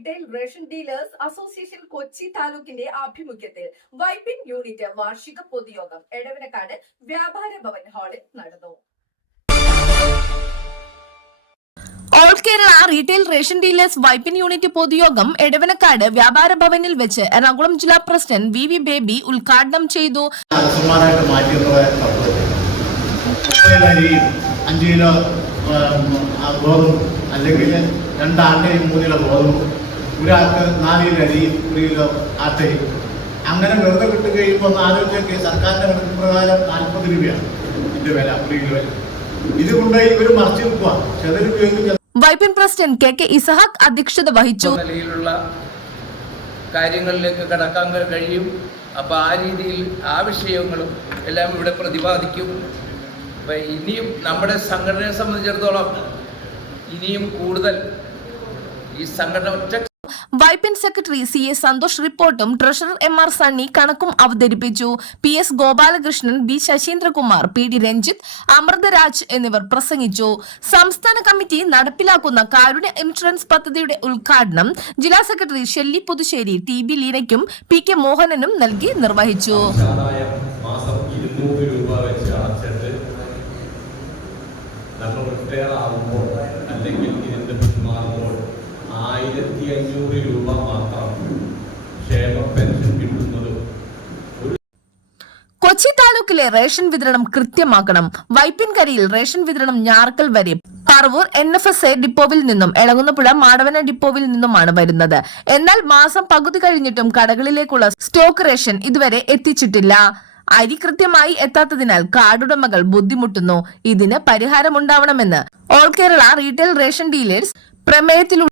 Retail ration dealers association Kochi താലൂക്കിന്റെ ആഭിമുഖ്യത്തിൽ Vypin unit വാർഷിക പൊതുയോഗം എടവനക്കാട് വ്യാപാര ഭവൻ ഹാളിൽ നടന്നു. All Kerala retail ration dealers Vypin unit പൊതുയോഗം എടവനക്കാട് വ്യാപാര ഭവനിൽ വെച്ച് എറണാകുളം ജില്ലാ പ്രസിഡന്റ് വി വി ബേബി ഉദ്ഘാടനം ചെയ്തു. അഞ്ചു കിലോ ഗോതമ്പ് അല്ലെങ്കിൽ രണ്ടാണ്ടിലും മൂന്ന് കിലോ ഗോതമ്പ് ഒരാൾക്ക് നാല് കിലോ അരിയും ഒരു കിലോ ആട്ടയും അങ്ങനെ വെറുതെ വിട്ട് കഴിയുമ്പോൾ ഒന്ന് ആലോചിച്ചൊക്കെ സർക്കാരിന്റെ കണക്ക് പ്രകാരം നാൽപ്പത് രൂപയാണ് ഇതിന്റെ വില ഒരു കിലോ ഇതുകൊണ്ട് ഇവർ മറിച്ച് വെക്കുക ചെതലുപയോഗിച്ച് Vypin president K K Isahak അധ്യക്ഷത വഹിച്ചു. നിലയിലുള്ള കാര്യങ്ങളിലേക്ക് കടക്കാൻ കഴിയും. അപ്പോൾ ആ രീതിയിൽ ആ വിഷയങ്ങളും എല്ലാം ഇവിടെ പ്രതിപാദിക്കും. അപ്പം ഇനിയും നമ്മുടെ സംഘടനയെ സംബന്ധിച്ചിടത്തോളം ഇനിയും കൂടുതൽ ഈ സംഘടന ഒറ്റ Vypin secretary C A Santhosh റിപ്പോർട്ടും ട്രഷറർ എം ആർ സണ്ണി കണക്കും അവതരിപ്പിച്ചു. P S Gopalakrishnan B Sasheendrakumar P D Ranjith Amrutharaj എന്നിവർ പ്രസംഗിച്ചു. സംസ്ഥാന കമ്മിറ്റി നടപ്പിലാക്കുന്ന കാരുണ്യ ഇൻഷുറൻസ് പദ്ധതിയുടെ ഉദ്ഘാടനം ജില്ലാ secretary Shelly Puthussery T B ലീനയ്ക്കും P K മോഹനനും നൽകി നിർവഹിച്ചു. ആവുമ്പോൾ അല്ലെങ്കിൽ പിന്മാറുമ്പോൾ അഞ്ഞൂറ് രൂപ മാത്രം ക്ഷേമ പെൻഷൻ കിട്ടുന്നത്. കൊച്ചി താലൂക്കിലെ റേഷൻ വിതരണം കൃത്യമാക്കണം. വൈപ്പിൻകരിയിൽ റേഷൻ വിതരണം ഞാറക്കൽ വരെ. Paravur N F S A ഡിപ്പോവിൽ നിന്നും എളകുന്നപ്പുഴ മാടവന ഡിപ്പോവിൽ നിന്നുമാണ് വരുന്നത്. എന്നാൽ മാസം പകുതി കഴിഞ്ഞിട്ടും കടകളിലേക്കുള്ള സ്റ്റോക്ക് റേഷൻ ഇതുവരെ എത്തിച്ചിട്ടില്ല. അരി കൃത്യമായി എത്താത്തതിനാൽ കാർഡുടമകൾ ബുദ്ധിമുട്ടുന്നു. ഇതിന് പരിഹാരമുണ്ടാവണമെന്ന് all Kerala retail ration dealers പ്രമേയത്തിലൂടെ